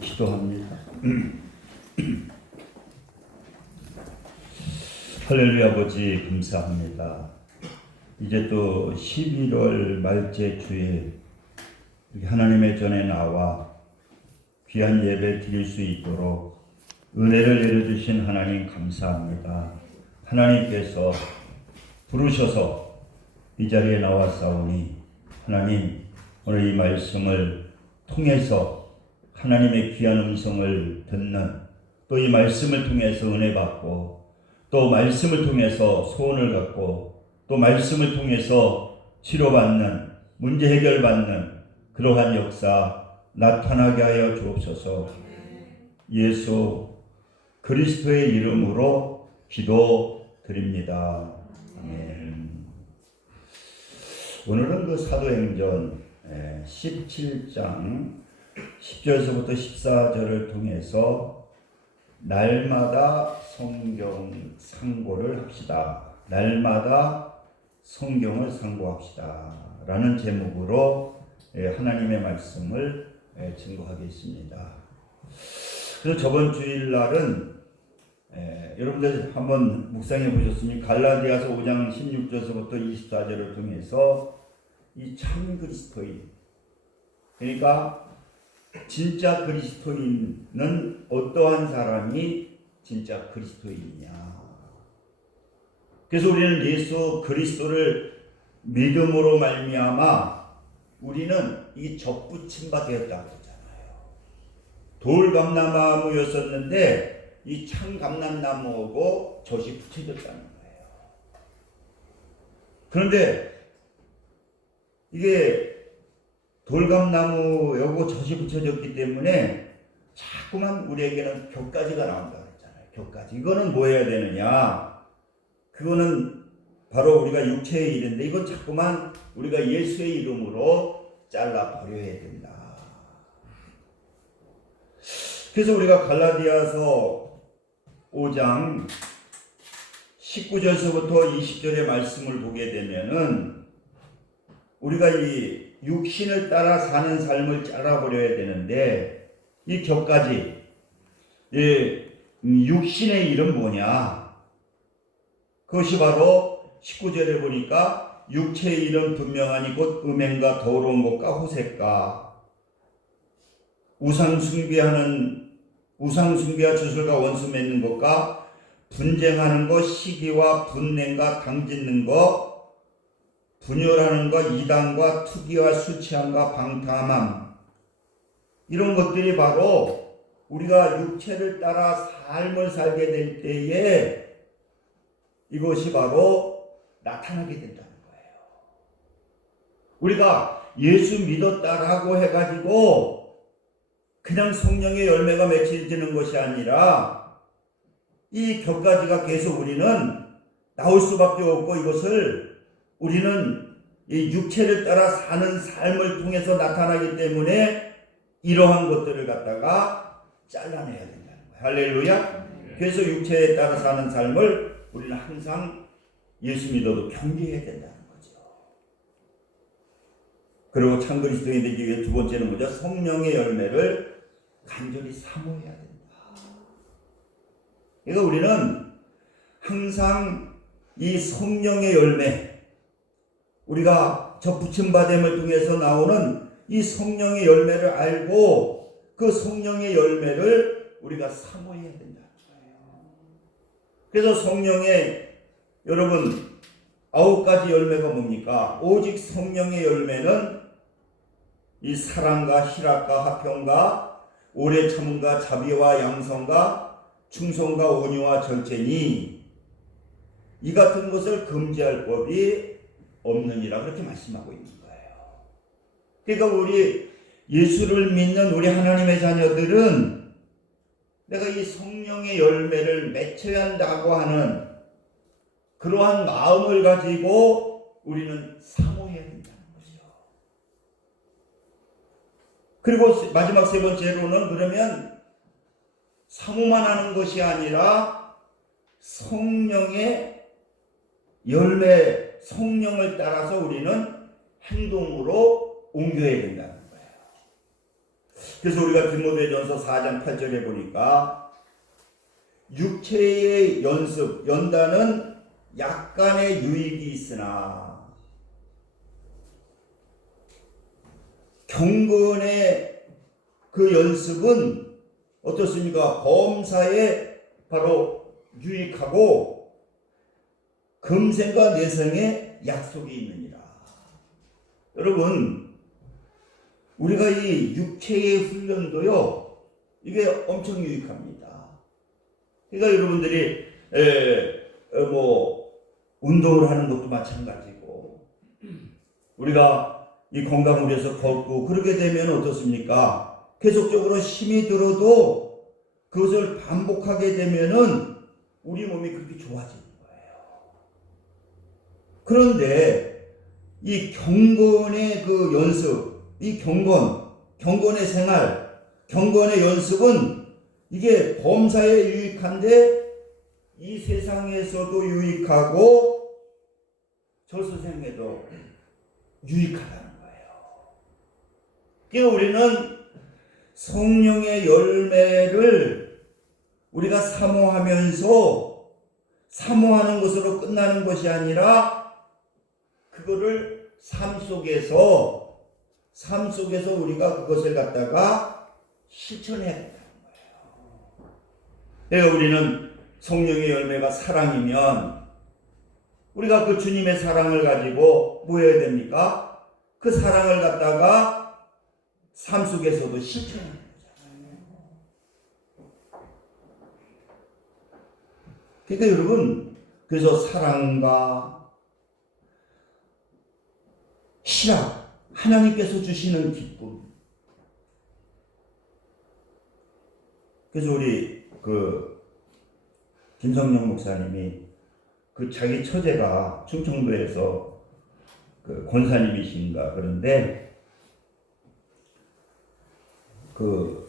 기도합니다. 할렐루야 아버지 감사합니다. 이제 또 11월 말째 주에 하나님의 전에 나와 귀한 예배 드릴 수 있도록 은혜를 내려주신 하나님 감사합니다. 하나님께서 부르셔서 이 자리에 나왔사오니 하나님 오늘 이 말씀을 통해서 하나님의 귀한 음성을 듣는, 또 이 말씀을 통해서 은혜 받고, 또 말씀을 통해서 소원을 갖고, 또 말씀을 통해서 치료받는, 문제 해결받는 그러한 역사 나타나게 하여 주옵소서. 예수 그리스도의 이름으로 기도드립니다. 아멘. 오늘은 그 사도행전 17장 10절에서부터 14절을 통해서 날마다 성경 상고를 합시다. 날마다 성경을 상고합시다. 라는 제목으로 하나님의 말씀을 증거하겠습니다. 그래서 저번 주일날은 여러분들 한번 묵상해 보셨으니 갈라디아서 5장 16절에서부터 24절을 통해서 이 참 그리스도인, 그러니까 진짜 그리스도인은 어떠한 사람이 진짜 그리스도인이냐. 그래서 우리는 예수 그리스도를 믿음으로 말미암아 우리는 이 접붙임 바 되었다고 했잖아요. 돌감람나무였었는데 이 참감람나무하고 젖이 붙여졌다는 거예요. 그런데 이게 돌감나무하고 젖이 붙여졌기 때문에 자꾸만 우리에게는 격가지가 나온다고 했잖아요. 격가지. 이거는 뭐 해야 되느냐? 그거는 바로 우리가 육체의 일인데 이건 자꾸만 우리가 예수의 이름으로 잘라버려야 된다. 그래서 우리가 갈라디아서 5장 19절서부터 20절의 말씀을 보게 되면은 우리가 이 육신을 따라 사는 삶을 잘라버려야 되는데 이 격가지, 육신의 일은 뭐냐? 그것이 바로 19절에 보니까 육체의 일은 분명하니 곧 음행과 더러운 것과 호색과 우상숭배와 주술과 원수 맺는 것과 분쟁하는 것, 시기와 분냄과 당짓는 것, 분열하는 것, 이단과 투기와 수치함과 방탕함, 이런 것들이 바로 우리가 육체를 따라 삶을 살게 될 때에 이것이 바로 나타나게 된다는 거예요. 우리가 예수 믿었다라고 해가지고 그냥 성령의 열매가 맺혀지는 것이 아니라 이 격가지가 계속 우리는 나올 수밖에 없고, 이것을 우리는 이 육체를 따라 사는 삶을 통해서 나타나기 때문에 이러한 것들을 갖다가 잘라내야 된다는 거예요. 할렐루야. 그래서 육체에 따라 사는 삶을 우리는 항상 예수 믿어도 경계해야 된다는 거죠. 그리고 참 그리스도인이 되기 위해 두 번째는 뭐죠? 성령의 열매를 간절히 사모해야 된다. 그러니까 우리는 항상 이 성령의 열매, 우리가 저 부침받음을 통해서 나오는 이 성령의 열매를 알고 그 성령의 열매를 우리가 사모해야 된다는 거예요. 그래서 성령의, 여러분, 9가지 열매가 뭡니까? 오직 성령의 열매는 이 사랑과 희락과 화평과 오래 참음과 자비와 양성과 충성과 온유와 절제니 이 같은 것을 금지할 법이 없느니라, 그렇게 말씀하고 있는 거예요. 그러니까 우리 예수를 믿는 우리 하나님의 자녀들은 내가 이 성령의 열매를 맺혀야 한다고 하는 그러한 마음을 가지고 우리는 사모해야 된다는 거죠. 그리고 마지막 세 번째로는, 그러면 사모만 하는 것이 아니라 성령의 열매, 성령을 따라서 우리는 행동으로 옮겨야 된다는 거예요. 그래서 우리가 디모데전서 4장 8절에 보니까 육체의 연습, 연단은 약간의 유익이 있으나 경건의 그 연습은 어떻습니까? 범사에 바로 유익하고 금생과 내생에 약속이 있느니라. 여러분, 우리가 이 육체의 훈련도요, 이게 엄청 유익합니다. 그러니까 여러분들이 운동을 하는 것도 마찬가지고, 우리가 이 건강을 위해서 걷고 그러게 되면 어떻습니까? 계속적으로 힘이 들어도 그것을 반복하게 되면은 우리 몸이 그렇게 좋아지는 거예요. 그런데 이 경건의 그 연습, 이 경건의 생활, 경건의 연습은 이게 범사에 유익한데 이 세상에서도 유익하고 저수생에도 유익하다는 거예요. 그러니까 우리는 성령의 열매를 우리가 사모하면서 사모하는 것으로 끝나는 것이 아니라 그거를 삶 속에서 우리가 그것을 갖다가 실천해야 된다는 거예요. 그러니까 우리는 성령의 열매가 사랑이면 우리가 그 주님의 사랑을 가지고 뭐 해야 됩니까? 그 사랑을 갖다가 삶 속에서도 실천해야 되잖아요. 그러니까 여러분, 그래서 사랑과 희락, 하나님께서 주시는 기쁨. 그래서 우리 김성령 목사님이 자기 처제가 충청도에서 권사님이신가 그런데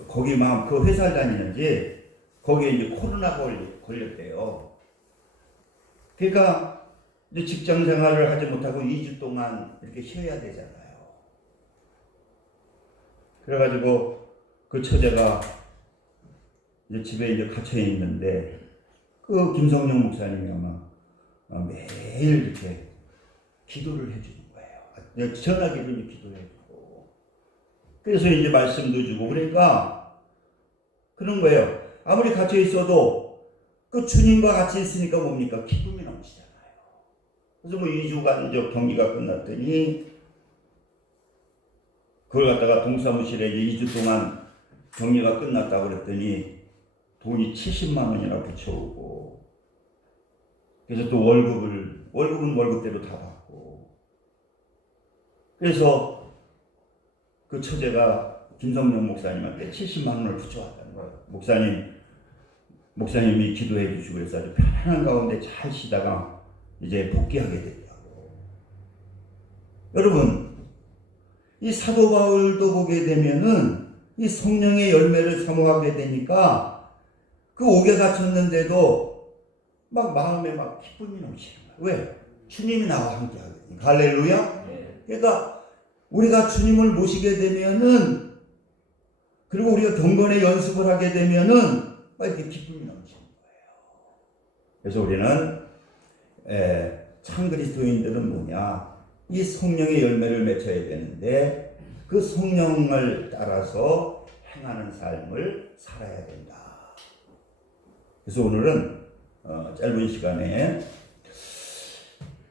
거기만 그 회사를 다니는지 거기에 이제 코로나가 걸렸대요. 그러니까 이제 직장 생활을 하지 못하고 2주 동안 이렇게 쉬어야 되잖아요. 그래가지고 그 처제가 이제 집에 이제 갇혀 있는데 그 김성령 목사님이 아마 매일 이렇게 기도를 해주는 거예요. 전화기도 기도해주고. 그래서 이제 말씀도 주고 그러니까 그런 거예요. 아무리 갇혀 있어도 그 주님과 같이 있으니까 뭡니까? 기쁨이 넘치잖아요. 그래서 2주간 이제 격리가 끝났더니 그걸 갖다가 동사무실에 이제 2주 동안 격리가 끝났다고 그랬더니 돈이 70만 원이나 붙여오고 그래서 또 월급은 월급대로 다 받고 그래서 그 처제가 김성령 목사님한테 70만 원을 붙여왔다는 거예요. 목사님이 기도해 주시고 그래서 아주 편안한 가운데 잘 쉬다가 이제 복귀하게 됐다고. 여러분, 이 사도 바울도 보게 되면은 이 성령의 열매를 사모하게 되니까 그 옥에 갇혔는데도 막 마음에 막 기쁨이 넘치는 거예요. 왜? 주님이 나와 함께 하거든요. 할렐루야. 그러니까 우리가 주님을 모시게 되면은, 그리고 우리가 경건의 연습을 하게 되면은 막 이렇게 기쁨이 넘치는 거예요. 그래서 우리는 참 그리스도인들은 뭐냐? 이 성령의 열매를 맺어야 되는데 그 성령을 따라서 행하는 삶을 살아야 된다. 그래서 오늘은 짧은 시간에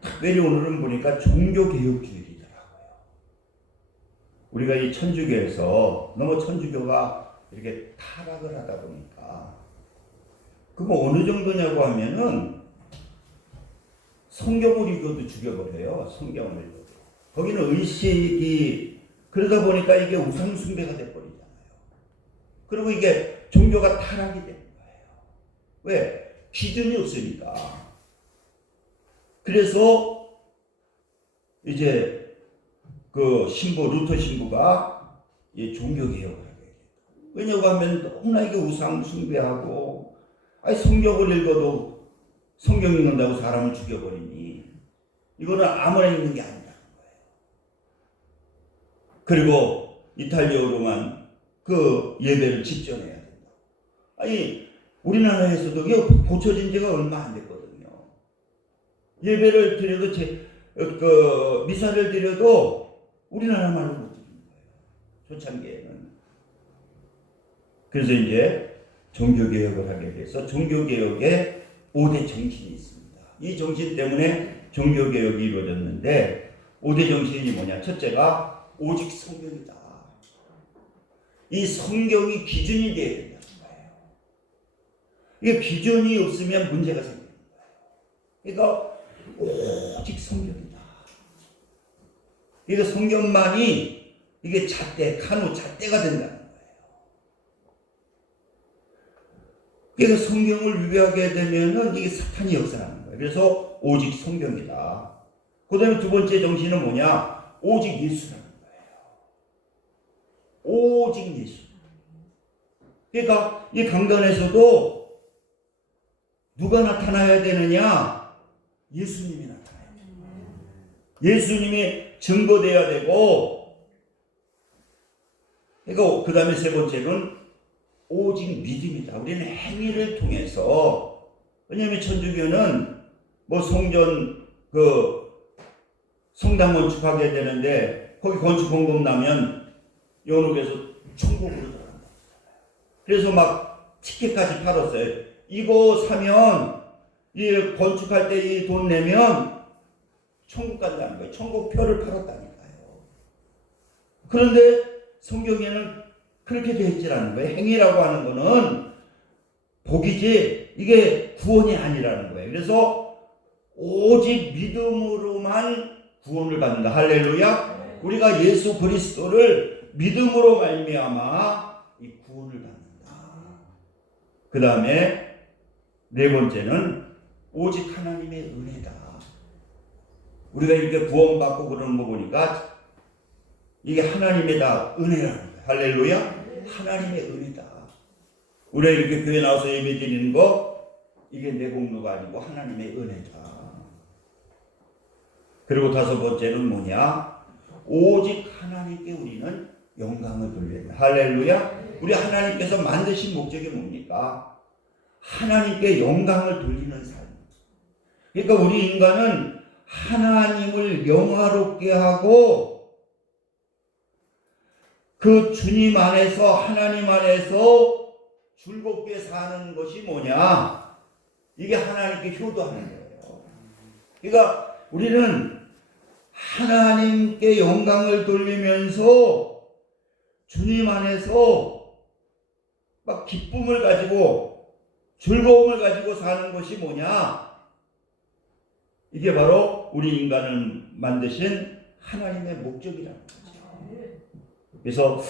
특별히 오늘은 보니까 종교개혁주일이더라고요. 우리가 이 천주교에서 너무 천주교가 이렇게 타락을 하다 보니까 그거 어느 정도냐고 하면은 성경을 읽어도 죽여버려요. 성경을 읽어도. 거기는 의식이 그러다 보니까 이게 우상숭배가 돼버리잖아요. 그리고 이게 종교가 타락이 되는 거예요. 왜? 기준이 없으니까. 그래서 이제 그 신부 루터 신부가 이 종교 개혁을 하게 돼요. 왜냐고 하면 너무나 이게 우상 숭배하고 성경을 읽어도 성경 읽는다고 사람을 죽여버리니 이거는 아무나 읽는 게 아니라는 거예요. 그리고 이탈리아어로만 그 예배를 집전해야 된다. 아니 우리나라에서도 이게 고쳐진 지가 얼마 안 됐거든요. 예배를 드려도 그 미사를 드려도 우리나라 말로 못 드리는 거예요. 초창기에는. 그래서 이제 종교개혁을 하게 돼서 종교개혁에 5대 정신이 있습니다. 이 정신 때문에 종교개혁이 이루어졌는데 5대 정신이 뭐냐? 첫째가 오직 성경이다. 이 성경이 기준이 되어야 된다는 거예요. 이게 기준이 없으면 문제가 생기는 거예요. 그러니까 오직 성경이다. 이거 성경만이 이게 잣대, 간호 잣대가 된다는 거예요. 그래서 성경을 위배하게 되면은 이게 사탄이 역사하는 거예요. 그래서 오직 성경이다. 그 다음에 두 번째 정신은 뭐냐? 오직 예수라는 거예요. 오직 예수. 그러니까 이 강단에서도 누가 나타나야 되느냐? 예수님이 나타나야 돼요. 예수님이 증거돼야 되고, 그러니까 그 다음에 세 번째는 오직 믿음이다. 우리는 행위를 통해서, 왜냐하면 천주교는 뭐 성전 성당 건축하게 되는데 거기 건축 공급 나면 연옥에서 천국으로 들어간다. 그래서 막 티켓까지 팔았어요. 이거 사면 이 건축할 때 이 돈 내면 천국 간다는 거예요. 천국 표를 팔았다니까요. 그런데 성경에는 그렇게 되어 있지 않는 거예요. 행위라고 하는 거는 복이지 이게 구원이 아니라는 거예요. 그래서 오직 믿음으로만 구원을 받는다. 할렐루야. 우리가 예수 그리스도를 믿음으로 말미암아 이 구원을 받는다. 그 다음에 네 번째는 오직 하나님의 은혜다. 우리가 이렇게 구원받고 그러는 거 보니까 이게 하나님의 다 은혜라는 거예요. 할렐루야. 하나님의 은혜다. 우리가 이렇게 교회 나와서 예배 드리는 거 이게 내 공로가 아니고 하나님의 은혜다. 그리고 다섯 번째는 뭐냐? 오직 하나님께 우리는 영광을 돌린다. 할렐루야. 우리 하나님께서 만드신 목적이 뭡니까? 하나님께 영광을 돌리는 삶. 그러니까 우리 인간은 하나님을 영화롭게 하고 그 주님 안에서 하나님 안에서 즐겁게 사는 것이 뭐냐? 이게 하나님께 효도하는 거예요. 그러니까 우리는 하나님께 영광을 돌리면서 주님 안에서 막 기쁨을 가지고 즐거움을 가지고 사는 것이 뭐냐? 이게 바로 우리 인간을 만드신 하나님의 목적이라는 거죠. 그래서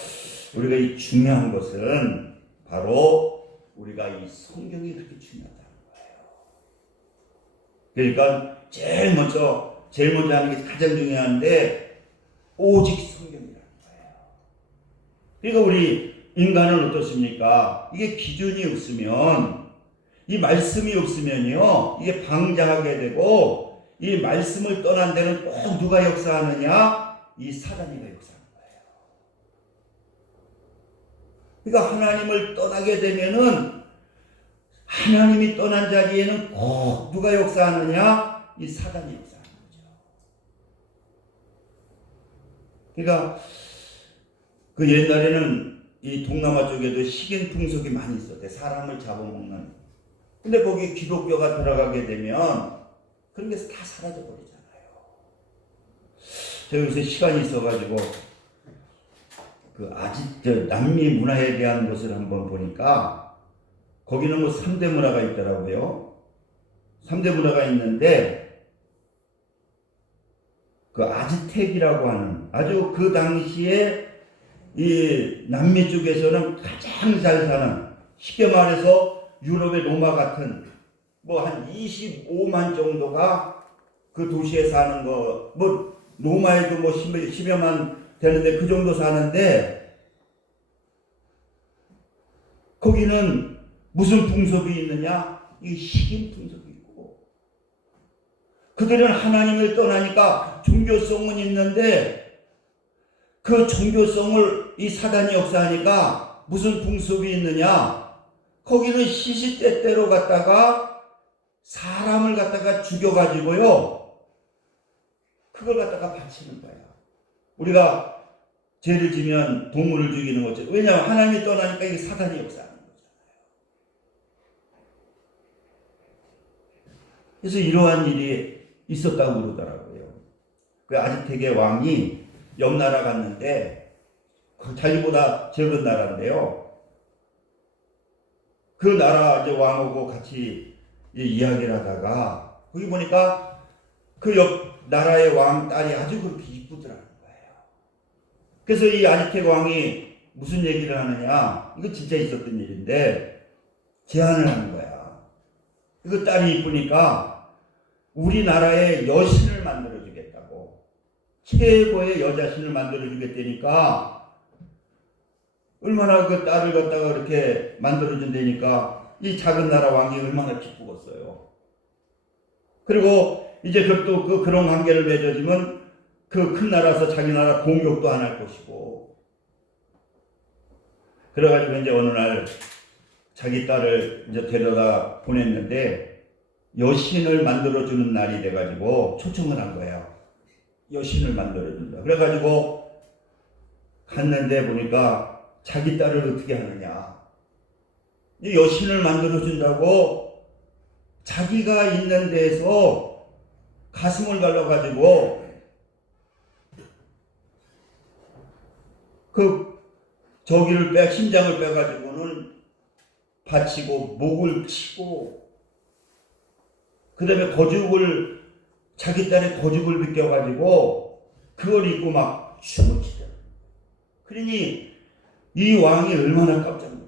우리가 이 중요한 것은 바로 우리가 이 성경이 그렇게 중요하다는 거예요. 그러니까 제일 먼저 하는 게 가장 중요한데 오직 성경이라는 거예요. 그러니까 우리 인간은 어떻습니까? 이게 기준이 없으면, 이 말씀이 없으면요, 이게 방장하게 되고, 이 말씀을 떠난 데는 꼭 누가 역사하느냐? 이 사단이가 역사하는 거예요. 그러니까 하나님을 떠나게 되면은, 하나님이 떠난 자리에는 꼭 누가 역사하느냐? 이 사단이 역사하는 거죠. 그러니까 그 옛날에는 이 동남아 쪽에도 식인 풍속이 많이 있었대. 사람을 잡아먹는. 근데 거기 기독교가 들어가게 되면 그런 게 다 사라져 버리잖아요. 제가 요새 시간이 있어가지고 그 남미 문화에 대한 것을 한번 보니까 거기는 뭐 3대 문화가 있더라고요. 3대 문화가 있는데 그 아즈텍이라고 하는, 아주 그 당시에 이 남미 쪽에서는 가장 잘 사는, 쉽게 말해서 유럽의 로마 같은 뭐 한 25만 정도가 그 도시에 사는 거, 뭐 로마에도 뭐 10여만 되는데 그 정도 사는데, 거기는 무슨 풍속이 있느냐? 이 식인 풍속이 있고, 그들은 하나님을 떠나니까 종교성은 있는데 그 종교성을 이 사단이 역사하니까 무슨 풍속이 있느냐? 거기는 시시때때로 갖다가 사람을 갖다가 죽여가지고요, 그걸 갖다가 바치는 거야. 우리가 죄를 지면 동물을 죽이는 거죠. 왜냐하면 하나님이 떠나니까 이게 사단이 역사하는 거잖아요. 그래서 이러한 일이 있었다고 그러더라고요. 그 아즈텍의 왕이 옆 나라 갔는데, 자기보다 적은 나라인데요, 그 나라 이제 왕하고 같이 이야기를 하다가 거기 보니까 그 옆 나라의 왕 딸이 아주 그렇게 이쁘더라는 거예요. 그래서 이 아즈텍 왕이 무슨 얘기를 하느냐, 이거 진짜 있었던 일인데 제안을 하는 거야. 그 딸이 이쁘니까 우리나라에 여신을 만들어주겠다고, 최고의 여자신을 만들어주겠다니까, 얼마나 그 딸을 갖다가 이렇게 만들어준다니까 이 작은 나라 왕이 얼마나 기쁘겠어요. 그리고 이제 또 그런 관계를 맺어지면 그 큰 나라에서 자기 나라 공격도 안 할 것이고, 그래가지고 이제 어느 날 자기 딸을 이제 데려다 보냈는데 여신을 만들어주는 날이 돼가지고 초청을 한 거예요. 여신을 만들어준다. 그래가지고 갔는데 보니까 자기 딸을 어떻게 하느냐, 이 여신을 만들어준다고 자기가 있는 데에서 가슴을 갈라가지고 그 심장을 빼가지고는 받치고 목을 치고, 그 다음에 자기 딸의 거죽을 벗겨가지고 그걸 입고 막 춤을 추더라. 그러니 이 왕이 얼마나 깜짝 놀라겠어요.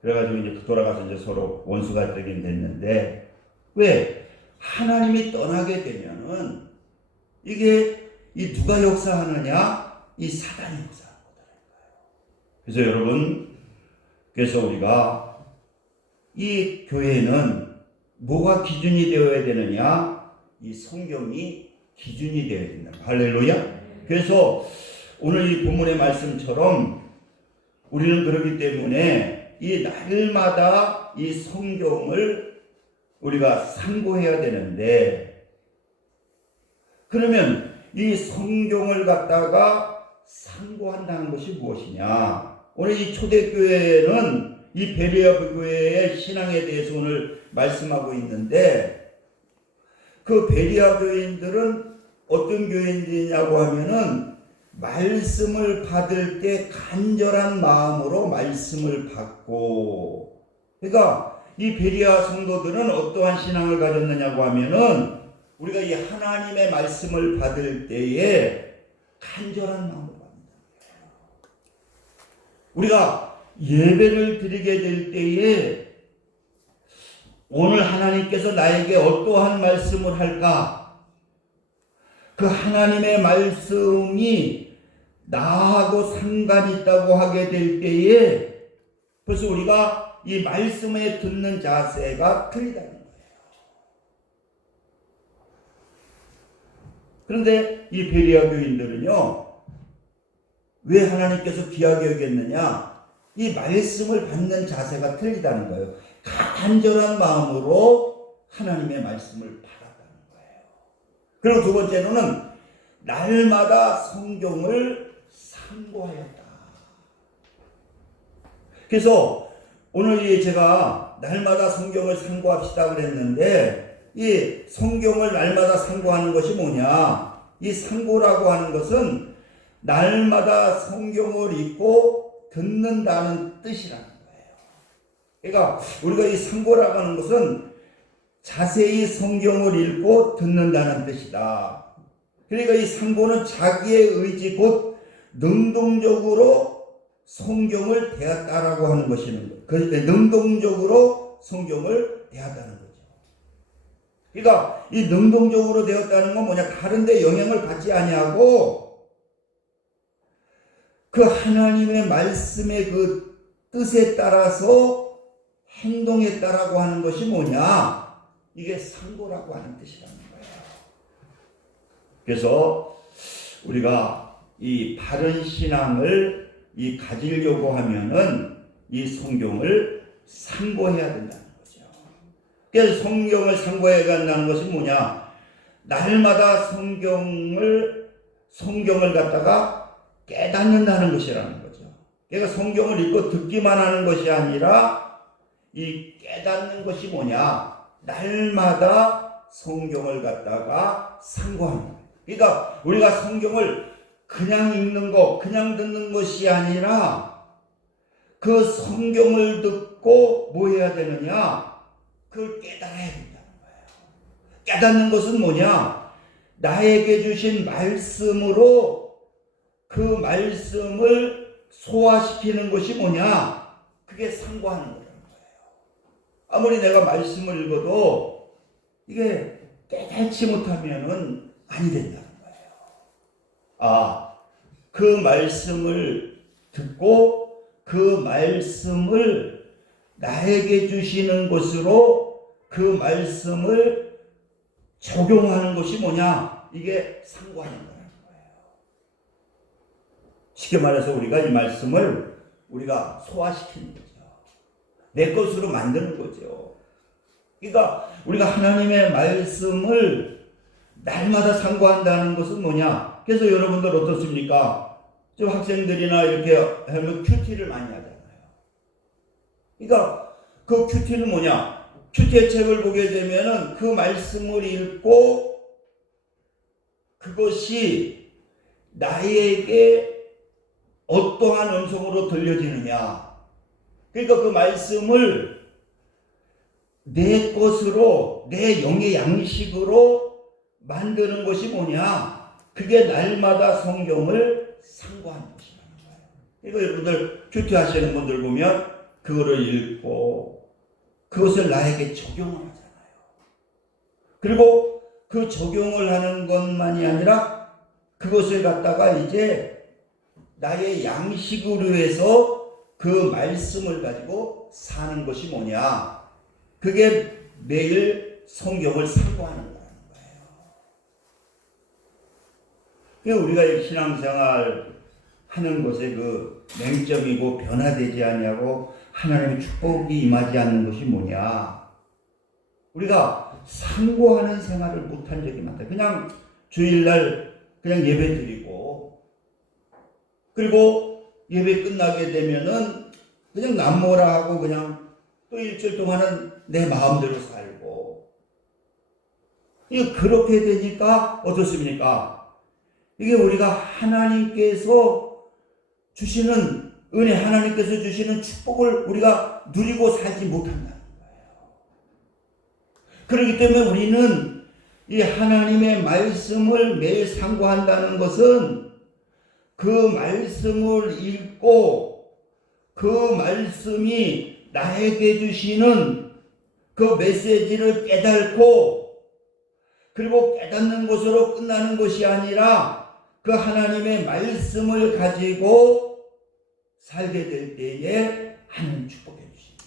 그래가지고 이제 돌아가서 이제 서로 원수가 되긴 됐는데, 왜? 하나님이 떠나게 되면은 이게 이 누가 역사하느냐? 이 사단이 역사하는 거다. 그래서 여러분, 그래서 우리가 이 교회는 뭐가 기준이 되어야 되느냐? 이 성경이 기준이 되어야 된다. 할렐루야. 그래서 오늘 이 본문의 말씀처럼 우리는 그렇기 때문에 이 날마다 이 성경을 우리가 상고해야 되는데, 그러면 이 성경을 갖다가 상고한다는 것이 무엇이냐? 오늘 이 초대교회는 이 베레아 교회의 신앙에 대해서 오늘 말씀하고 있는데, 그 베레아 교인들은 어떤 교인들이냐고 하면은 말씀을 받을 때 간절한 마음으로 말씀을 받고, 그러니까 이 베레아 성도들은 어떠한 신앙을 가졌느냐고 하면은 우리가 이 하나님의 말씀을 받을 때에 간절한 마음으로 받는다. 우리가 예배를 드리게 될 때에 오늘 하나님께서 나에게 어떠한 말씀을 할까? 그 하나님의 말씀이 나하고 상관이 있다고 하게 될 때에 벌써 우리가 이 말씀에 듣는 자세가 틀리다는 거예요. 그런데 이 베레아 교인들은요, 왜 하나님께서 귀하게 여겼느냐? 이 말씀을 받는 자세가 틀리다는 거예요. 간절한 마음으로 하나님의 말씀을 받았다는 거예요. 그리고 두 번째로는 날마다 성경을 상고하였다. 그래서 오늘 제가 날마다 성경을 상고합시다 그랬는데, 이 성경을 날마다 상고하는 것이 뭐냐? 이 상고라고 하는 것은 날마다 성경을 읽고 듣는다는 뜻이라는 거예요. 그러니까 우리가 이 상고라고 하는 것은 자세히 성경을 읽고 듣는다는 뜻이다. 그러니까 이 상고는 자기의 의지 곧 능동적으로 성경을 대했다라고 하는 것이는 거예요. 능동적으로 성경을 대했다는 거죠. 그러니까 이 능동적으로 되었다는 건 뭐냐? 다른 데 영향을 받지 아니하고 그 하나님의 말씀의 그 뜻에 따라서 행동했다라고 하는 것이 뭐냐? 이게 상고라고 하는 뜻이라는 거예요. 그래서 우리가 이 바른 신앙을 가지려고 하면은 이 성경을 상고해야 된다는 거죠. 그래서 성경을 상고해야 한다는 것이 뭐냐? 날마다 성경을 갖다가 깨닫는다는 것이라는 거죠. 그러니까 성경을 읽고 듣기만 하는 것이 아니라 이 깨닫는 것이 뭐냐? 날마다 성경을 갖다가 상고하는 거예요. 그러니까 우리가 성경을 그냥 읽는 것, 그냥 듣는 것이 아니라 그 성경을 듣고 뭐 해야 되느냐? 그걸 깨달아야 된다는 거예요. 깨닫는 것은 뭐냐? 나에게 주신 말씀으로 그 말씀을 소화시키는 것이 뭐냐? 그게 상고하는 거라는 거예요. 아무리 내가 말씀을 읽어도 이게 깨닫지 못하면은 아니 된다는 거예요. 그 말씀을 듣고 그 말씀을 나에게 주시는 것으로 그 말씀을 적용하는 것이 뭐냐? 이게 상고하는 거라는 거예요. 쉽게 말해서 우리가 이 말씀을 우리가 소화시키는 거죠. 내 것으로 만드는 거죠. 그러니까 우리가 하나님의 말씀을 날마다 상고한다는 것은 뭐냐? 그래서 여러분들 어떻습니까? 좀 학생들이나 이렇게 하면 큐티를 많이 하잖아요. 그러니까 그 큐티는 뭐냐? 큐티의 책을 보게 되면은 그 말씀을 읽고 그것이 나에게 어떠한 음성으로 들려지느냐? 그러니까 그 말씀을 내 것으로, 내 영의 양식으로 만드는 것이 뭐냐? 그게 날마다 성경을 상고하는 것이라는 거예요. 그러니까 여러분들 큐티 하시는 분들 보면 그거를 읽고 그것을 나에게 적용을 하잖아요. 그리고 그 적용을 하는 것만이 아니라 그것을 갖다가 이제 나의 양식으로 해서 그 말씀을 가지고 사는 것이 뭐냐? 그게 매일 성경을 상고하는 거라는 거예요. 우리가 신앙생활 하는 것에 그 맹점이고 변화되지 아니하고 하나님의 축복이 임하지 않는 것이 뭐냐? 우리가 상고하는 생활을 못한 적이 많다. 그냥 주일날 그냥 예배 드리고 그리고 예배 끝나게 되면은 그냥 남모라 하고 그냥 또 일주일 동안은 내 마음대로 살고 이게 그렇게 되니까 어떻습니까? 이게 우리가 하나님께서 주시는 은혜, 하나님께서 주시는 축복을 우리가 누리고 살지 못한다는 거예요. 그렇기 때문에 우리는 이 하나님의 말씀을 매일 상고한다는 것은 그 말씀을 읽고 그 말씀이 나에게 주시는 그 메시지를 깨닫고, 그리고 깨닫는 것으로 끝나는 것이 아니라 그 하나님의 말씀을 가지고 살게 될 때에 하나님 축복해 주십니다.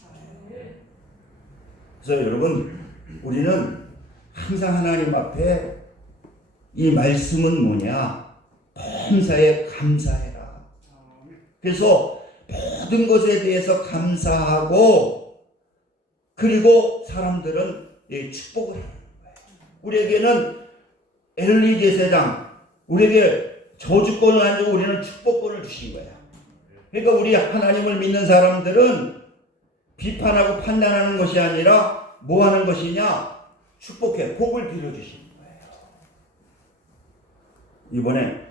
그래서 여러분, 우리는 항상 하나님 앞에 이 말씀은 뭐냐? 범사에 감사해라. 그래서 모든 것에 대해서 감사하고, 그리고 사람들은 축복을 하는 거예요. 우리에게는 엘리 제사장, 우리에게 저주권을 안 주고 우리는 축복권을 주신 거야. 그러니까 우리 하나님을 믿는 사람들은 비판하고 판단하는 것이 아니라 뭐 하는 것이냐? 축복해, 복을 빌어주시는 거예요. 이번에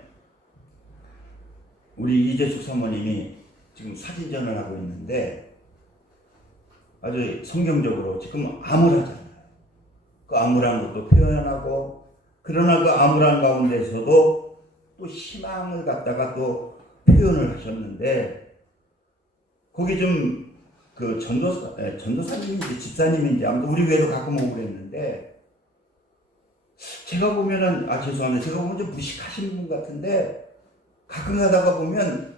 우리 이재숙 사모님이 지금 사진전을 하고 있는데 아주 성경적으로 지금 암울하잖아요. 그 암울한 것도 표현하고, 그러나 그 암울한 가운데서도 또 희망을 갖다가 또 표현을 하셨는데, 거기 좀 그 전도사님인지 집사님인지 아무튼 우리 교회도 가끔 오고 그랬는데, 제가 보면은 죄송합니다. 제가 보면 좀 무식하신 분 같은데 가끔 하다가 보면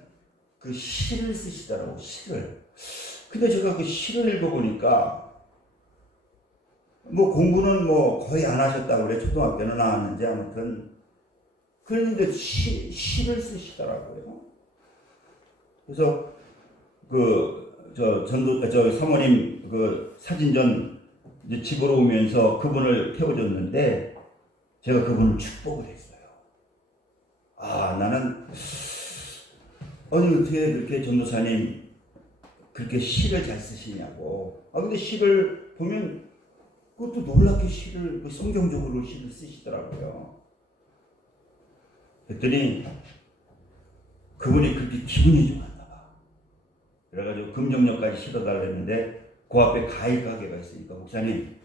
그 시를 쓰시더라고, 시를. 근데 제가 그 시를 읽어보니까 뭐 공부는 뭐 거의 안 하셨다고 그래. 초등학교는 나왔는지 아무튼. 그런데 시를 쓰시더라고요. 그래서 저 사모님 그 사진전 이제 집으로 오면서 그분을 태워줬는데 제가 그분을 축복을 했어요. 나는 어떻게 그렇게 전도사님 그렇게 시를 잘 쓰시냐고. 근데 시를 보면 그것도 놀랍게 시를 성경적으로 시를 쓰시더라고요. 그랬더니 그분이 그렇게 기분이 좋았나 봐. 그래가지고 금정역까지 실어달라 했는데 그 앞에 가위 가게가 있으니까 목사님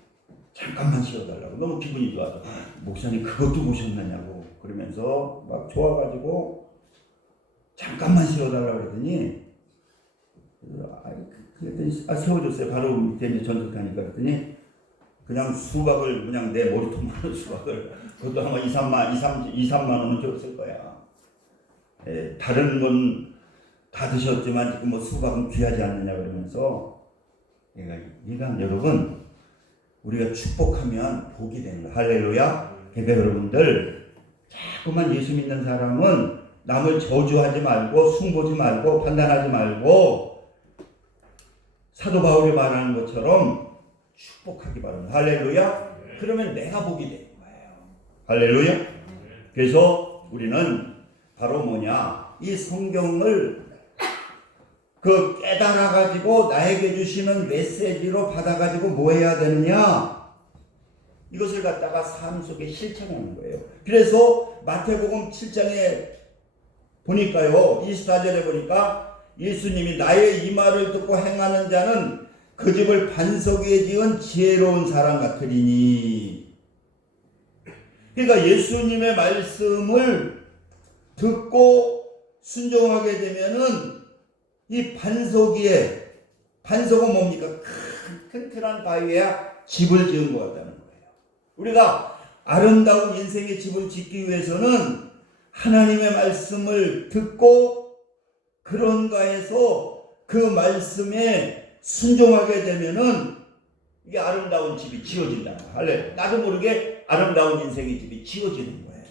잠깐만 실어달라고. 너무 기분이 좋아서 목사님 그것도 보셨느냐고 그러면서 막 좋아가지고 잠깐만 실어달라고 그러더니 세워줬어요. 바로 밑에 이제 전도사니까. 그랬더니 그냥 수박을 그냥 내 머리통만한 수박을, 그것도 아마 2, 3만 원은 줬을 거야. 다른 건 다 드셨지만 지금 뭐 수박은 귀하지 않느냐 그러면서, 그러니까 여러분 우리가 축복하면 복이 되는 거야. 할렐루야. 그러니까 여러분들 자꾸만 예수 믿는 사람은 남을 저주하지 말고 숭보지 말고 판단하지 말고 사도 바울이 말하는 것처럼 축복하기 바랍니다. 할렐루야. 그러면 내가 복이 되는 거예요. 할렐루야. 그래서 우리는 바로 뭐냐, 이 성경을 그 깨달아 가지고 나에게 주시는 메시지로 받아 가지고 뭐 해야 되느냐, 이것을 갖다가 삶 속에 실천하는 거예요. 그래서 마태복음 7장에 보니까요, 24절에 보니까 예수님이 나의 이 말을 듣고 행하는 자는 그 집을 반석 위에 지은 지혜로운 사람 같으리니. 그러니까 예수님의 말씀을 듣고 순종하게 되면은 이 반석 위에, 반석은 뭡니까? 큰 튼튼한 바위에 집을 지은 것 같다는 거예요. 우리가 아름다운 인생의 집을 짓기 위해서는 하나님의 말씀을 듣고 그런가에서 그 말씀에 순종하게 되면은 이게 아름다운 집이 지어진다는 거예요. 할렐. 나도 모르게 아름다운 인생의 집이 지어지는 거예요.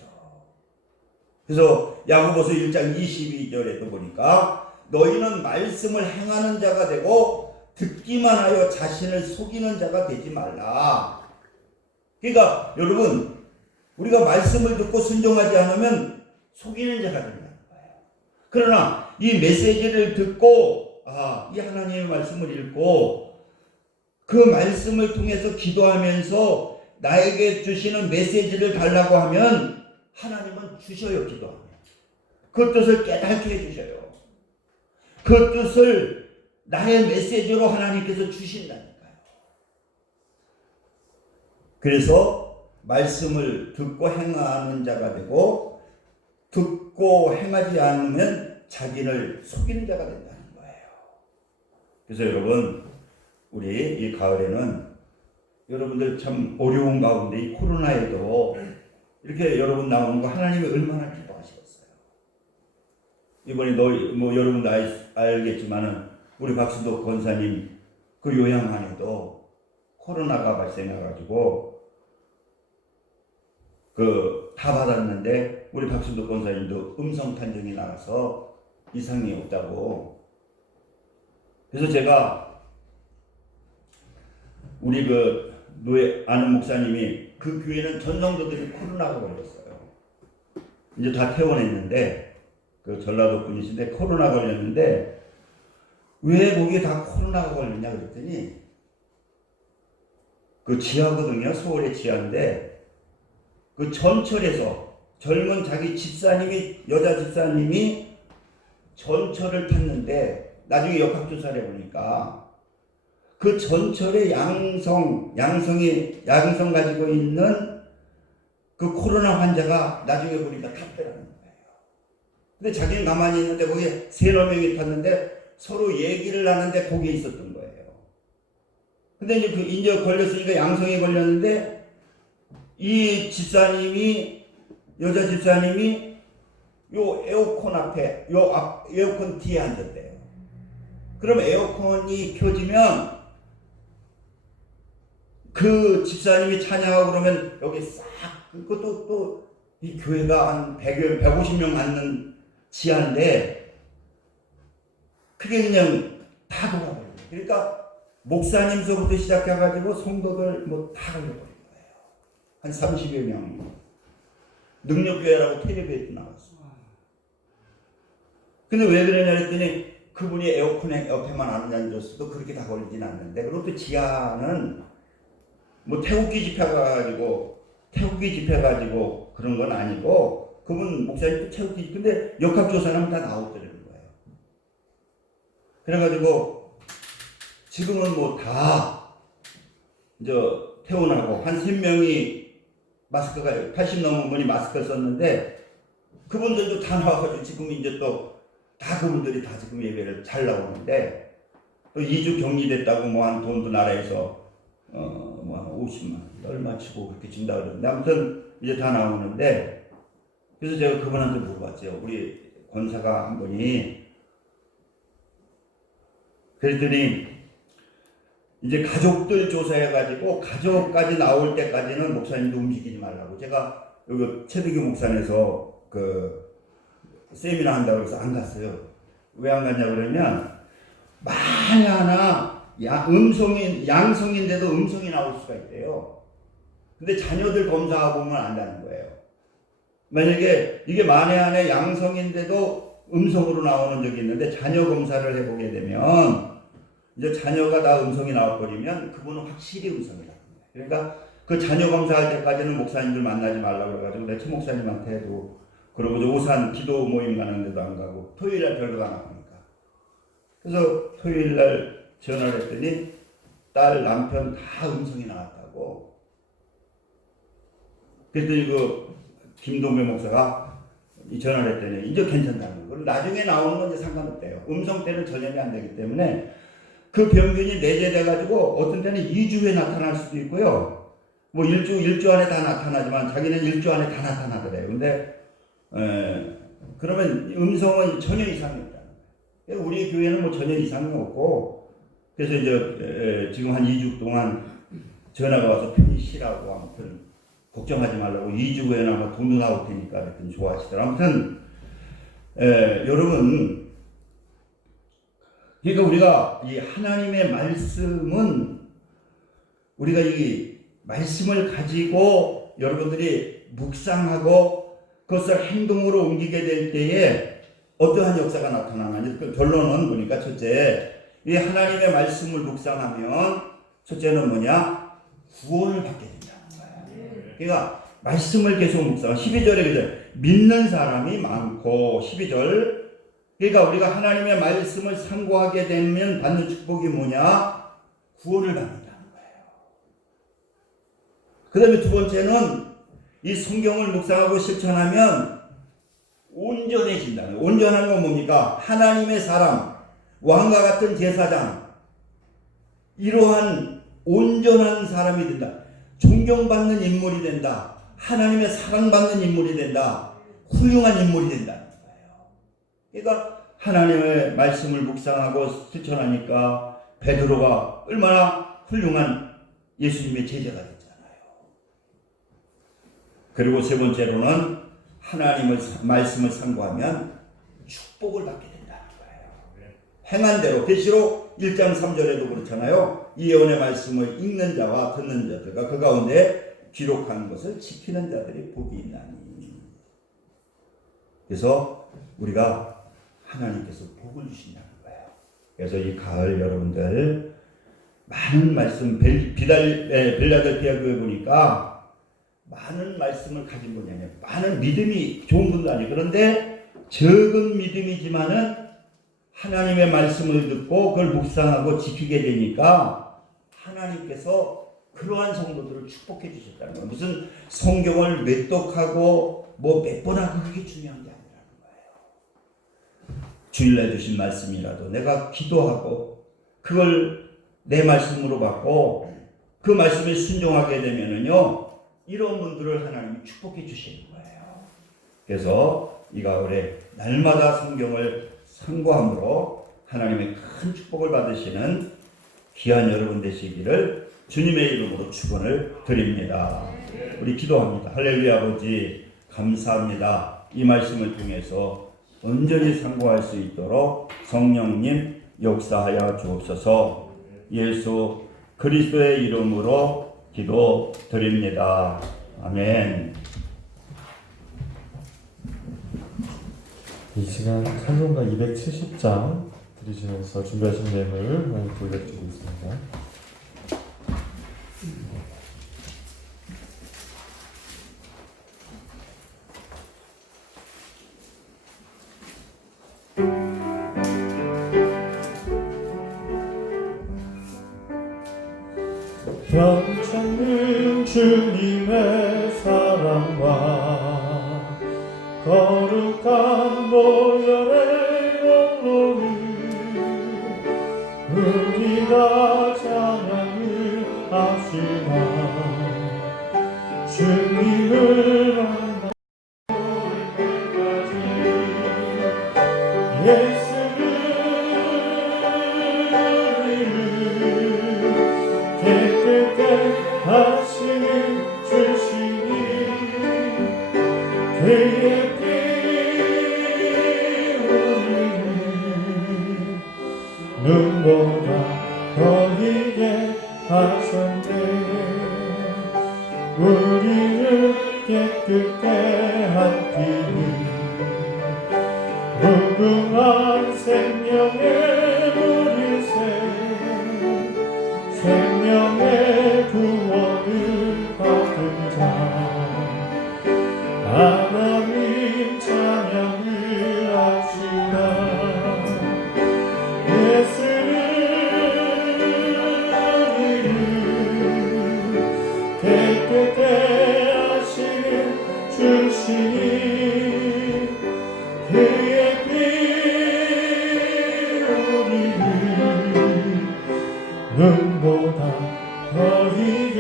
그래서 야고보서 1장 22절에도 보니까 너희는 말씀을 행하는 자가 되고 듣기만 하여 자신을 속이는 자가 되지 말라. 그러니까 여러분, 우리가 말씀을 듣고 순종하지 않으면 속이는 자가 된다는 거예요. 그러나 이 메시지를 듣고 이 하나님의 말씀을 읽고 그 말씀을 통해서 기도하면서 나에게 주시는 메시지를 달라고 하면 하나님은 주셔요. 기도하면 그 뜻을 깨닫게 해주셔요. 그 뜻을 나의 메시지로 하나님께서 주신다니까요. 그래서 말씀을 듣고 행하는 자가 되고, 듣고 행하지 않으면 자기를 속이는 자가 된다는 거예요. 그래서 여러분, 우리 이 가을에는 여러분들 참 어려운 가운데 이 코로나에도 이렇게 여러분 나오는 거 하나님이 얼마나 기뻐하시겠어요. 이번에 뭐 여러분도 알겠지만은 우리 박순덕 권사님 그 요양원에도 코로나가 발생해가지고 다 받았는데 우리 박순덕 권사님도 음성 판정이 나와서 이상이 없다고. 그래서 제가 우리 아는 목사님이 그 교회는 전 성도들이 코로나가 걸렸어요. 이제 다 퇴원했는데 전라도 분이신데 코로나 걸렸는데 왜 거기에 다 코로나가 걸렸냐 그랬더니 지하거든요. 서울의 지하인데 전철에서 젊은 자기 집사님이 여자 집사님이 전철을 탔는데 나중에 역학조사를 해보니까 그 전철에 양성 가지고 있는 그 코로나 환자가 나중에 보니까 탔더라는 거예요. 근데 자기는 가만히 있는데 거기에 3-4명이 탔는데 서로 얘기를 하는데 거기에 있었던 거예요. 근데 이제 걸렸으니까 양성이 걸렸는데 이 여자 집사님이 요 에어컨 앞에, 에어컨 뒤에 앉았대요. 그럼 에어컨이 켜지면 그 집사님이 찬양하고 그러면 여기 싹, 그것도 또 이 교회가 한 150명 앉는 지하인데 그게 그냥 다 돌아버려요. 그러니까 목사님서부터 시작해가지고 성도들 다 걸려버린 거예요. 한 30여 명. 능력교회라고 텔레비에도 나왔어. 근데 왜 그러냐 했더니 그분이 에어컨 옆에만 안 앉았어도 그렇게 다 걸리진 않는데, 그리고 또 지하는 태극기 집회 가지고 그런 건 아니고 그분 목사님도 태극기, 근데 역학조사는 다 나오더라는 거예요. 그래가지고 지금은 다 이제 퇴원하고 한 3명이 마스크가 80 넘은 분이 마스크를 썼는데 그분들도 다 나와가지고 지금 이제 또 다 그분들이 다 지금 예배를 잘 나오는데 또 2주 격리됐다고 한 돈도 나라에서 한 50만 얼마 치고 그렇게 준다 그러는데 아무튼 이제 다 나오는데, 그래서 제가 그분한테 물어봤죠. 우리 권사가 한 분이 그랬더니 이제 가족들 조사해가지고 가족까지 나올 때까지는 목사님도 움직이지 말라고. 제가 여기 최대규 목산에서 세미나 한다고 해서 안 갔어요. 왜 안 갔냐 그러면 만에 하나 양성인데도 음성이 나올 수가 있대요. 근데 자녀들 검사하고 보면 안다는 거예요. 만약에 이게 만에 하나 양성인데도 음성으로 나오는 적이 있는데 자녀 검사를 해보게 되면 이제 자녀가 다 음성이 나와버리면 그분은 확실히 음성이라는 거예요. 그러니까 그 자녀 검사할 때까지는 목사님들 만나지 말라고 그래가지고 내 최목사님한테도 그러고 오산 기도 모임 가는 데도 안 가고 토요일날 별로 안 가니까. 그래서 토요일날 전화를 했더니 딸 남편 다 음성이 나왔다고. 그랬더니 김동배 목사가 전화를 했더니 이제 괜찮다는 거예요. 나중에 나오는 건 이제 상관없대요. 음성 때는 전염이 안 되기 때문에 그 병균이 내재돼가지고 어떤 때는 2주 후에 나타날 수도 있고요. 일주 안에 다 나타나지만 자기는 1주 안에 다 나타나더래요. 근데 그러면 음성은 전혀 이상이 없다는 거예요. 우리 교회는 전혀 이상이 없고, 그래서 이제 지금 한 2주 동안 전화가 와서 편히 쉬라고, 아무튼 걱정하지 말라고, 2주 후에는 아마 돈도 나올 테니까 그랬더니 좋아하시더라고요. 아무튼 여러분, 그러니까 우리가 이 하나님의 말씀은 우리가 이 말씀을 가지고 여러분들이 묵상하고 그것을 행동으로 옮기게 될 때에 어떠한 역사가 나타나느냐. 그 결론은 보니까 첫째, 이 하나님의 말씀을 묵상하면 첫째는 뭐냐? 구원을 받게 된다는 거야. 그러니까 말씀을 계속 묵상. 12절에 믿는 사람이 많고, 12절. 그러니까 우리가 하나님의 말씀을 상고하게 되면 받는 축복이 뭐냐? 구원을 받는다는 거예요. 그 다음에 두 번째는 이 성경을 묵상하고 실천하면 온전해진다는 거예요. 온전한 건 뭡니까? 하나님의 사람, 왕과 같은 제사장, 이러한 온전한 사람이 된다. 존경받는 인물이 된다. 하나님의 사랑받는 인물이 된다. 훌륭한 인물이 된다는 거예요. 그러니까 하나님의 말씀을 묵상하고 실천하니까 베드로가 얼마나 훌륭한 예수님의 제자가 됐잖아요. 그리고 세 번째로는 하나님의 말씀을 상고하면 축복을 받게 된다는 거예요. 행한 대로 계시록 1장 3절에도 그렇잖아요. 이 예언의 말씀을 읽는 자와 듣는 자들과 그 가운데 기록한 것을 지키는 자들이 복이 있나니. 그래서 우리가 하나님께서 복을 주신다는 거예요. 그래서 이 가을 여러분들 많은 말씀 빌라델피아 교회 보니까 많은 말씀을 가진 분이 아니에요. 많은 믿음이 좋은 분도 아니에요. 그런데 적은 믿음이지만은 하나님의 말씀을 듣고 그걸 묵상하고 지키게 되니까 하나님께서 그러한 성도들을 축복해 주셨다는 거예요. 무슨 성경을 몇 독하고 뭐 몇 번 하고 그게 중요한 게 아니라는 거예요. 주일날 주신 말씀이라도 내가 기도하고 그걸 내 말씀으로 받고 그 말씀에 순종하게 되면은요, 이런 분들을 하나님이 축복해 주시는 거예요. 그래서 이 가을에 날마다 성경을 상고함으로 하나님의 큰 축복을 받으시는 귀한 여러분 되시기를 주님의 이름으로 축원을 드립니다. 우리 기도합니다. 할렐루야. 아버지 감사합니다. 이 말씀을 통해서 온전히 상고할 수 있도록 성령님 역사하여 주옵소서. 예수 그리스도의 이름으로 기도드립니다. 아멘. 이 시간 찬송가 270장 들으시면서 준비하신 내용을 돌려드리겠습니다. 편찮는 주님의 사랑과 거룩한 보혈의 영로를 우리가 찬양을 합시다. 주님을 만나 때까지 예수를 깨끗게 하시는 주시니 그의 피 우리를 눈보다 더히게 하셨네. 우리를 깨끗게 한 피는 무궁한 생명의 물일새 생명의 구원을 받은 자 하나님 찬양을 합시다. 예수를 깨끗게 하시는 주시니 그의 피 우리를 눈보다 더히게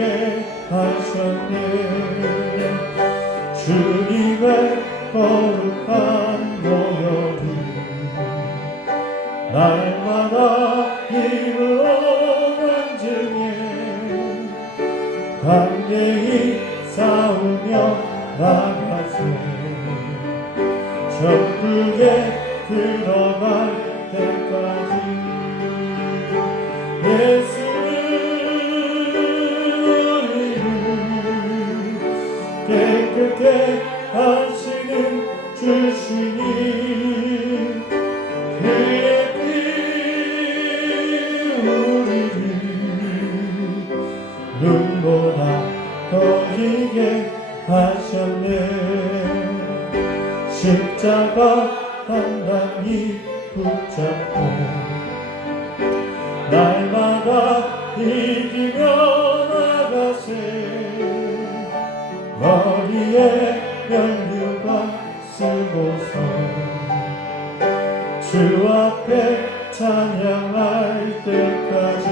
하셨네. 주님의 거룩한 보혈이 날마다 힘으로 간증해 담대히 싸우며 나가세. 천국에 들어갈 때까지 예수를 깨끗게 하시는 주시니 그의 피 우리를 눈보다 더히게 하셨네. 십자가 단단히 붙잡고 날마다 이기며 나가세. 머리에 연유가 쓰고서 주 앞에 찬양할 때까지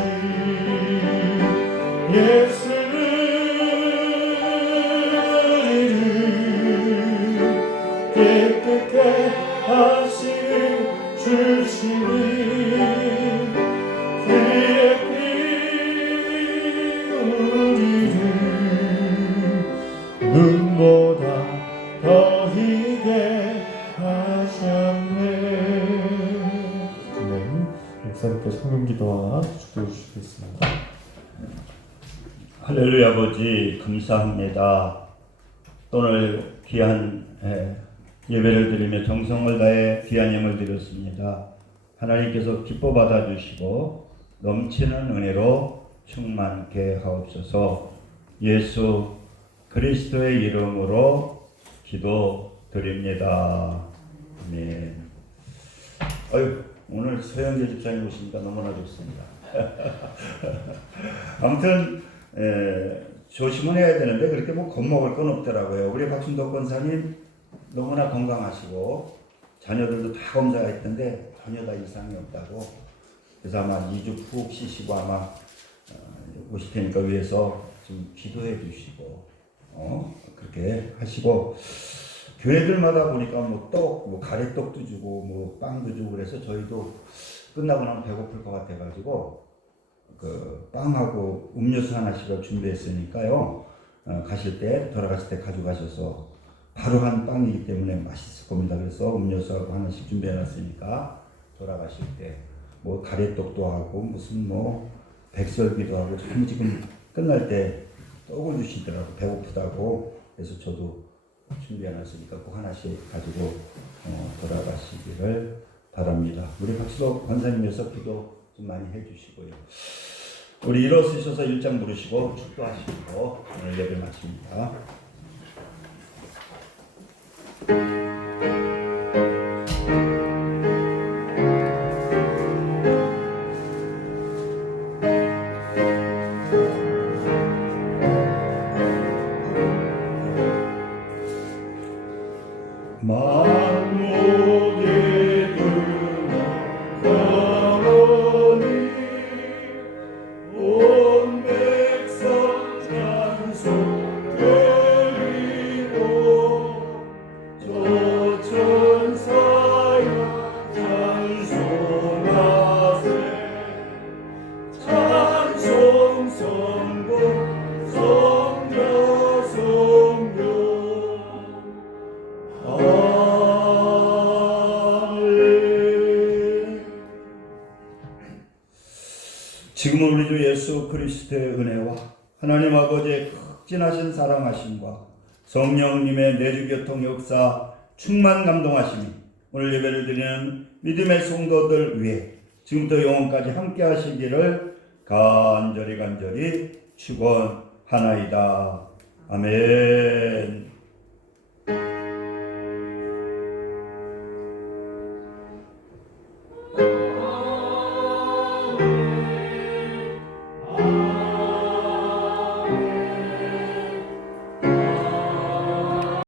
하나 축도해 주시겠습니다. 할렐루야 아버지 감사합니다. 오늘 귀한 예배를 드리며 정성을 다해 귀한 예물 드렸습니다. 하나님께서 기뻐 받아주시고 넘치는 은혜로 충만케 하옵소서. 예수 그리스도의 이름으로 기도드립니다. 아멘. 아유, 오늘 서영재 집사님 오시니까 너무나 좋습니다. 아무튼 조심은 해야 되는데 그렇게 뭐 겁먹을 건 없더라고요. 우리 박순덕 권사님 너무나 건강하시고 자녀들도 다 검사했던데 전혀 다 이상이 없다고. 그래서 아마 2주 푹 쉬시고 아마 오실 테니까 위해서 좀 기도해 주시고 그렇게 하시고, 교회들마다 보니까 뭐 떡, 뭐 가래떡도 주고 뭐 빵도 주고 그래서 저희도 끝나고 나면 배고플 것 같아가지고 그 빵하고 음료수 하나씩을 준비했으니까요. 가실 때 돌아가실 때 가져가셔서 바로 한 빵이기 때문에 맛있을 겁니다. 그래서 음료수하고 하나씩 준비해놨으니까 돌아가실 때 뭐 가래떡도 하고 무슨 뭐 백설기도 하고 참 지금 끝날 때 떡을 주시더라고 배고프다고. 그래서 저도 준비해놨으니까 꼭 하나씩 가지고 돌아가시기를 바랍니다. 우리 박수덕 권사님께서 기도 좀 많이 해주시고요. 우리 일어서셔서 1장 부르시고 축도하시고 오늘 예배 마칩니다. 만국의 근원하오니 온 백성 찬송 드리고 저 천사여 찬송하세. 찬송 성공 성녀 성교 지금은 우리 주 예수 그리스도의 은혜와 하나님 아버지의 극진하신 사랑하심과 성령님의 내주교통 역사 충만 감동하심이 오늘 예배를 드리는 믿음의 성도들 위해 지금부터 영원까지 함께 하시기를 간절히 축원하나이다. 아멘.